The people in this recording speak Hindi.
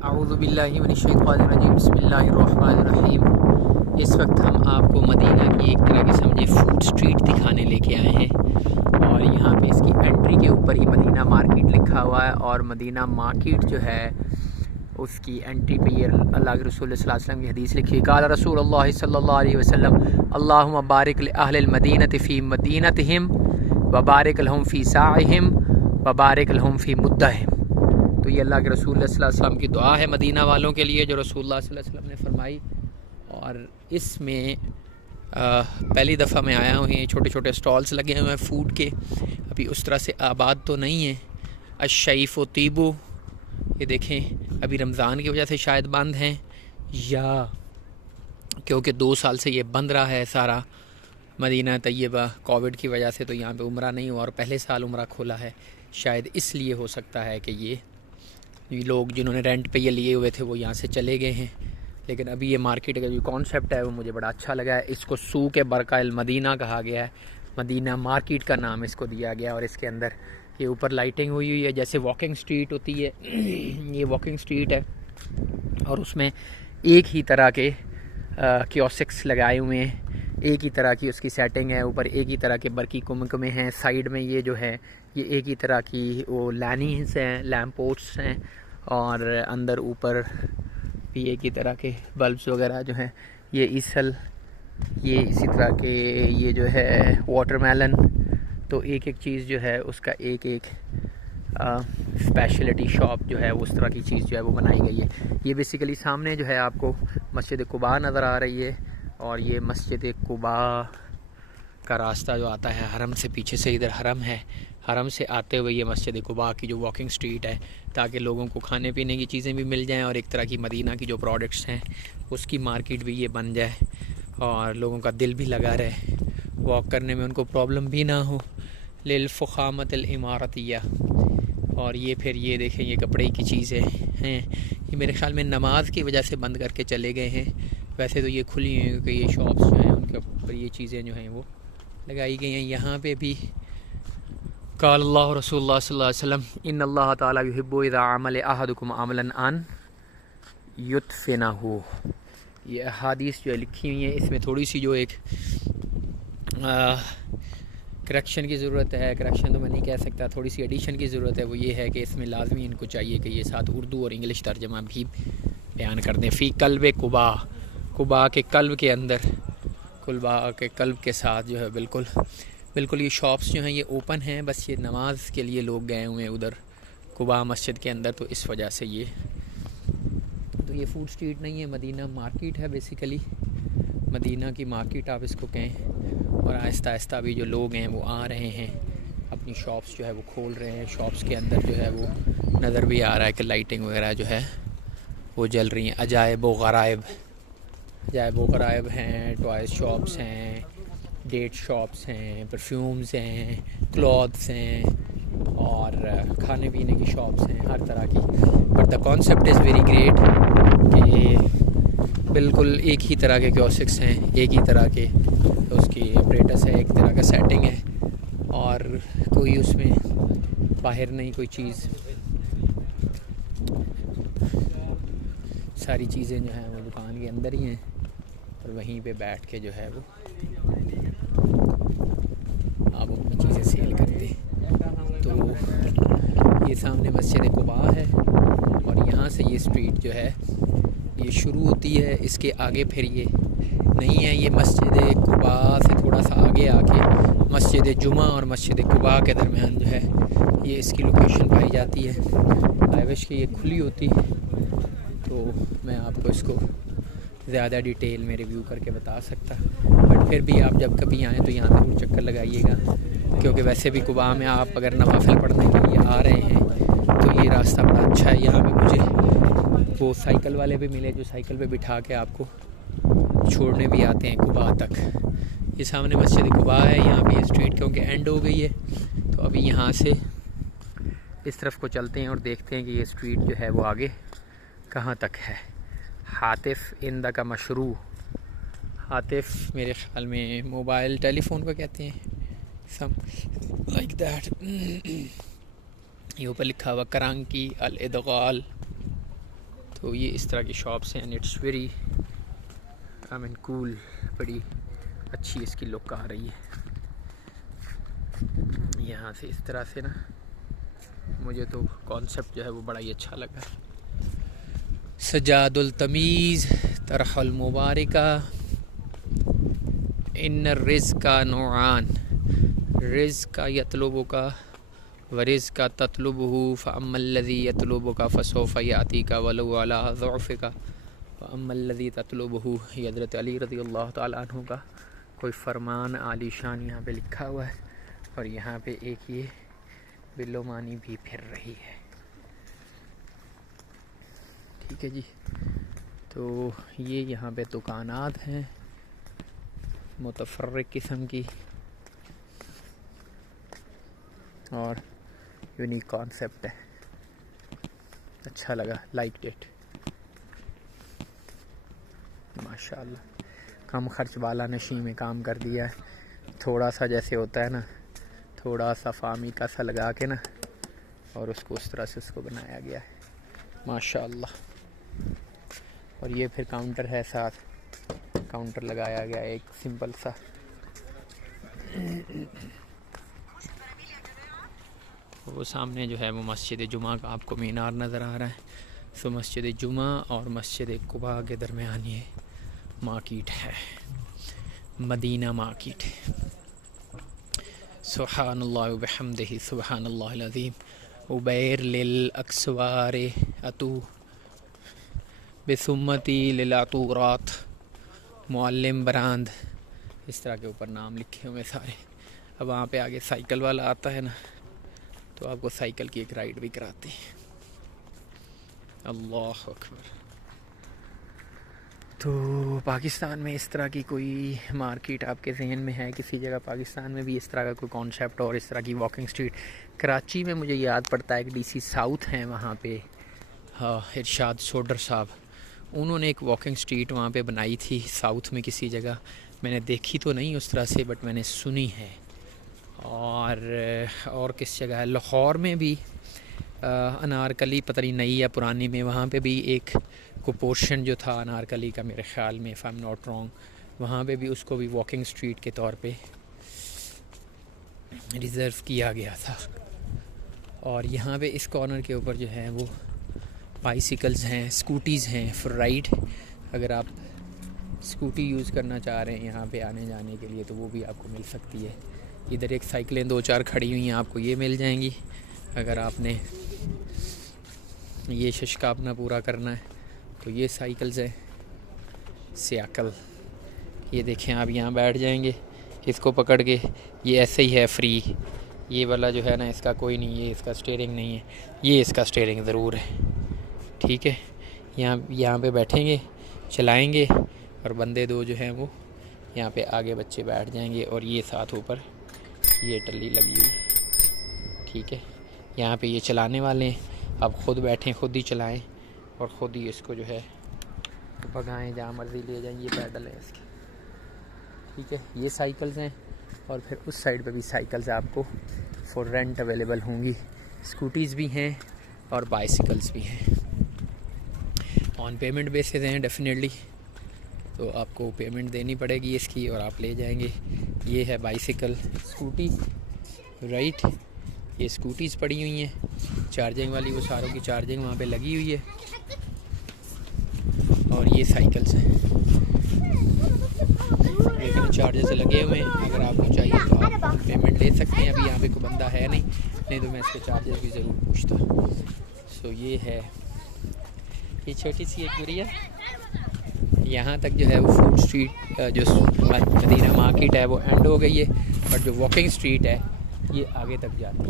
अऊज़ुबिल्लाहि मिनश्शैतानिर्रजीम बिस्मिल्लाहिर्रहमानिर्रहीम। इस वक्त हम आपको मदीना की एक तरह की समझे फूड स्ट्रीट दिखाने लेके आए हैं और यहाँ पे इसकी एंट्री के ऊपर ही मदीना मार्केट लिखा हुआ है और मदीना मार्केट जो है उसकी एंट्री पे ये अल्लाह के रसूल सल्लल्लाहु अलैहि वसल्लम की हदीस लिखी है। क़ाल रसूलुल्लाह सल्लल्लाहु अलैहि वसल्लम अल्लाहुम्मा बारिक लि अहलिल मदीनति फ़ी मदीनतिहिम व बारिक लहुम फ़ी साइहिम व बारिक लहुम फ़ी मुद्दहिम। तो ये अल्लाह के रसूल सल्लल्लाहु अलैहि वसल्लम की दुआ है मदीना वालों के लिए जो रसूलुल्लाह सल्लल्लाहु अलैहि वसल्लम ने फरमाई। और इसमें पहली दफ़ा मैं आया हूँ। ये छोटे छोटे स्टॉल्स लगे हुए हैं फ़ूड के, अभी उस तरह से आबाद तो नहीं है। अशईफ़ व तीबू, ये देखें अभी रमज़ान की वजह से शायद बंद हैं या क्योंकि 2 साल से ये बंद रहा है सारा मदीना तैयबा कोविड की वजह से, तो यहाँ पे उम्रा नहीं हुआ और पहले साल उम्रा खोला है, शायद इसलिए हो सकता है कि ये लोग जिन्होंने रेंट पे ये लिए हुए थे वो यहाँ से चले गए हैं। लेकिन अभी ये मार्केट का जो कॉन्सेप्ट है वो मुझे बड़ा अच्छा लगा है। इसको सूक़ बरकाइल मदीना कहा गया है, मदीना मार्केट का नाम इसको दिया गया। और इसके अंदर ये ऊपर लाइटिंग हुई है जैसे वॉकिंग स्ट्रीट होती है ये वॉकिंग स्ट्रीट है और उसमें एक ही तरह के कियोस्क्स लगाए हुए हैं, एक ही तरह की उसकी सेटिंग है, ऊपर एक ही तरह के बरकी कुमकुमे हैं, साइड में ये जो है ये एक ही तरह की वो लैनीस हैं, लैम्प पोस्ट्स हैं और अंदर ऊपर भी एक ही तरह के बल्ब्स वगैरह जो हैं। ये ईसल, ये इसी तरह के ये जो है वाटरमेलन, तो एक एक चीज़ जो है उसका एक एक स्पेशलिटी शॉप जो है उस तरह की चीज़ जो है वो बनाई गई है। ये बेसिकली सामने जो है आपको मस्जिद कुबा नज़र आ रही है और ये मस्जिद कुबा का रास्ता जो आता है हरम से, पीछे से इधर हरम है, हरम से आते हुए ये मस्जिद कुबा की जो वॉकिंग स्ट्रीट है ताकि लोगों को खाने पीने की चीज़ें भी मिल जाएं और एक तरह की मदीना की जो प्रोडक्ट्स हैं उसकी मार्केट भी ये बन जाए और लोगों का दिल भी लगा रहे, वॉक करने में उनको प्रॉब्लम भी ना हो। लिल फ़खामतिल इमारतिया। और ये फिर ये देखें ये कपड़े की चीज़ें हैं, ये मेरे ख़्याल में नमाज की वजह से बंद करके चले गए हैं, वैसे तो ये खुली हैं क्योंकि ये शॉप्स जो हैं उनके ऊपर ये चीज़ें जो हैं वो लगाई गई हैं। यहाँ पे भी क़ाल अल्लाह रसूलुल्लाह सल्लल्लाहु अलैहि वसल्लम इन्नल्लाह ताला युहिब्बु इज़ा अमल अहदुकुम अमलन अन युत्फ़िनहु। ये अहादीस जो लिखी हुई हैं इसमें थोड़ी सी जो एक करेक्शन की ज़रूरत है, करेक्शन तो मैं नहीं कह सकता, थोड़ी सी एडिशन की ज़रूरत है। वो ये है कि इसमें लाजमी इनको चाहिए कि ये साथ उर्दू और इंग्लिश तर्जमा भी बयान कर दें। फ़ी कल्ब कुबा, कुबा के कल्ब के अंदर, कुबा के कल्ब के साथ जो है बिल्कुल बिल्कुल ये शॉप्स जो हैं ये ओपन हैं, बस ये नमाज के लिए लोग गए हुए हैं उधर कुबा मस्जिद के अंदर, तो इस वजह से ये फूड स्ट्रीट नहीं है, मदीना मार्केट है बेसिकली, मदीना की मार्केट आप इसको कहें। और आहिस्ता आहिस्ता अभी जो लोग हैं वो आ रहे हैं, अपनी शॉप्स जो है वो खोल रहे हैं। शॉप्स के अंदर जो है वो नज़र भी आ रहा है कि लाइटिंग वगैरह जो है वो जल रही हैं। अजायब व गरायब हैं, टॉयज़ शॉप्स हैं, डेट शॉप्स हैं, परफ्यूम्स हैं, क्लॉथ्स हैं और खाने पीने की शॉप्स हैं हर तरह की। But the concept is very great कि बिल्कुल एक ही तरह के कियोस्क्स हैं, एक ही तरह के उसकी ऑपरेटर्स है, एक तरह का सेटिंग है और कोई उसमें बाहर नहीं कोई चीज़, सारी चीज़ें जो हैं वो दुकान के अंदर ही हैं और वहीं पे बैठ के जो है वो आप अपनी चीज़ें सेल करते हैं। तो ये सामने मस्जिद कुबा है और यहाँ से ये स्ट्रीट जो है ये शुरू होती है, इसके आगे फिर ये नहीं है, ये मस्जिद कुबा से थोड़ा सा आगे आके मस्जिद जुमा और मस्जिद कुबा के दरमियान जो है ये इसकी लोकेशन पाई जाती है। आई विश कि ये खुली होती तो मैं आपको इसको ज़्यादा डिटेल में रिव्यू करके बता सकता, बट फिर भी आप जब कभी आएँ तो यहाँ ज़रूर चक्कर लगाइएगा क्योंकि वैसे भी कुबा में आप अगर नवाफिल पढ़ने के लिए आ रहे हैं तो ये रास्ता बड़ा अच्छा है। यहाँ पे मुझे वो साइकिल वाले भी मिले जो साइकिल पे बिठा के आपको छोड़ने भी आते हैं कुबा तक। ये सामने मस्जिद कुबा है, यहाँ पे ये स्ट्रीट क्योंकि एंड हो गई है तो अभी यहाँ से इस तरफ को चलते हैं और देखते हैं कि ये स्ट्रीट जो है वो आगे कहाँ तक है। हातिफ इंदा का मशरू, हातिफ मेरे ख़्याल में मोबाइल टेलीफोन को कहते हैं, सम लाइक दैट। ये ऊपर लिखा हुआ करांकी अल इदगाल, तो ये इस तरह की शॉप्स हैं एंड इट्स वेरी कूल, बड़ी अच्छी इसकी लुक आ रही है। यहाँ से इस तरह से ना मुझे तो कॉन्सेप्ट जो है वो बड़ा ही अच्छा लगा। सजादुल तमीज़ तरहल मुबारका इन रिज़्क़ा नौआन रिज़्क़ा यतलुबुका व रिज़्क़ा ततलुबुहु फ़अम्मल्लज़ी यतलुबुका फ़सौफ़ा यातीका वलौ अला ज़ुअफ़िका व अम्मल्लज़ी ततलुबुहु। हज़रत अली रज़ियल्लाहु तआला अन्हु का कोई फरमान आलीशान यहाँ पे लिखा हुआ है और यहाँ पे एक ये बिल्लोमानी भी फिर रही है। ठीक है जी, तो ये यहाँ पे दुकानात हैं मुतफ़र्रिक़ किस्म की और यूनिक कॉन्सेप्ट है, अच्छा लगा, लाइक इट माशाअल्लाह। कम खर्च वाला नशी में काम कर दिया है, थोड़ा सा जैसे होता है ना, थोड़ा सा फामी का सा लगा के ना और उसको उस तरह से उसको बनाया गया है माशाअल्लाह। और ये फिर काउंटर है, साथ काउंटर लगाया गया है एक सिंपल सा। वो सामने जो है वो मस्जिद जुमा का आपको मीनार नज़र आ रहा है। सो मस्जिद जुमा और मस्जिद कुबा के दरमियान ये मार्केट है, मदीना मार्केट। सुब्हानल्लाह व बिहम्दिही सुब्हानल्लाहिल अज़ीम उबैर लिल अक्सवार अतू बिसुम्मती लिल अतूरात मुअल्लिम बरांद, इस तरह के ऊपर नाम लिखे हुए सारे। अब वहाँ पे आगे साइकिल वाला आता है ना, तो आपको साइकिल की एक राइड भी कराते हैं। अल्लाह अकबर। तो पाकिस्तान में इस तरह की कोई मार्केट आपके जहन में है किसी जगह? पाकिस्तान में भी इस तरह का कोई कॉन्सेप्ट और इस तरह की वॉकिंग स्ट्रीट? कराची में मुझे याद पड़ता है कि डीसी साउथ हैं वहाँ पे, हाँ, इरशाद सोडर साहब, उन्होंने एक वॉकिंग स्ट्रीट वहाँ पे बनाई थी साउथ में किसी जगह। मैंने देखी तो नहीं उस तरह से, बट मैंने सुनी है। और किस जगह है, लाहौर में भी अनारकली, पता नहीं नई या पुरानी में, वहाँ पे भी एक को पोर्शन जो था अनारकली का, मेरे ख़्याल में, if I am not wrong, वहाँ पे भी उसको भी वॉकिंग स्ट्रीट के तौर पे रिज़र्व किया गया था। और यहाँ पे इस कॉर्नर के ऊपर जो है वो बाइसिकल्स हैं, स्कूटीज़ हैं फॉर राइड। अगर आप स्कूटी यूज़ करना चाह रहे हैं यहाँ पे आने जाने के लिए तो वो भी आपको मिल सकती है। इधर एक साइकिलें 2-4 खड़ी हुई हैं, आपको ये मिल जाएंगी। अगर आपने ये शशका अपना पूरा करना है तो ये साइकिल्स हैं सियाकल, ये देखें आप, यहाँ बैठ जाएंगे, इसको पकड़ के, ये ऐसे ही है फ्री। ये वाला जो है ना, इसका कोई नहीं, ये इसका स्टीयरिंग नहीं है, ये इसका स्टीयरिंग ज़रूर है। ठीक है, यहाँ पे बैठेंगे, चलाएंगे और बंदे दो जो हैं वो यहाँ पे आगे बच्चे बैठ जाएंगे और ये साथ ऊपर ये टल्ली लगी हुई। ठीक है, यहाँ पे ये चलाने वाले हैं, आप ख़ुद बैठें, ख़ुद ही चलाएं और ख़ुद ही इसको जो है भगाएं, जहाँ मर्ज़ी ले जाएं। ये पैडल है इसके। ठीक है, ये साइकिल्स हैं और फिर उस साइड पे भी साइकिल्स आपको फॉर रेंट अवेलेबल होंगी। स्कूटीज़ भी हैं और बाइसिकल्स भी हैं। ऑन पेमेंट बेसिस हैं डेफिनेटली, तो आपको पेमेंट देनी पड़ेगी इसकी और आप ले जाएंगे। ये है बाइसिकल, स्कूटी, राइट, ये स्कूटीज़ पड़ी हुई हैं चार्जिंग वाली, वो सारों की चार्जिंग वहाँ पे लगी हुई है। और ये साइकिल्स हैं, लेकिन चार्जर से लगे हुए हैं। अगर आपको चाहिए तो आप पेमेंट ले सकते हैं। अभी यहाँ पे कोई बंदा है नहीं तो मैं इसके चार्जर भी ज़रूर पूछता। सो ये है, ये छोटी सी एक गुड़िया, यहाँ तक जो है वो फूड स्ट्रीट जो मदीना मार्केट है वो एंड हो गई है, बट जो वॉकिंग स्ट्रीट है ये आगे तक जाती है।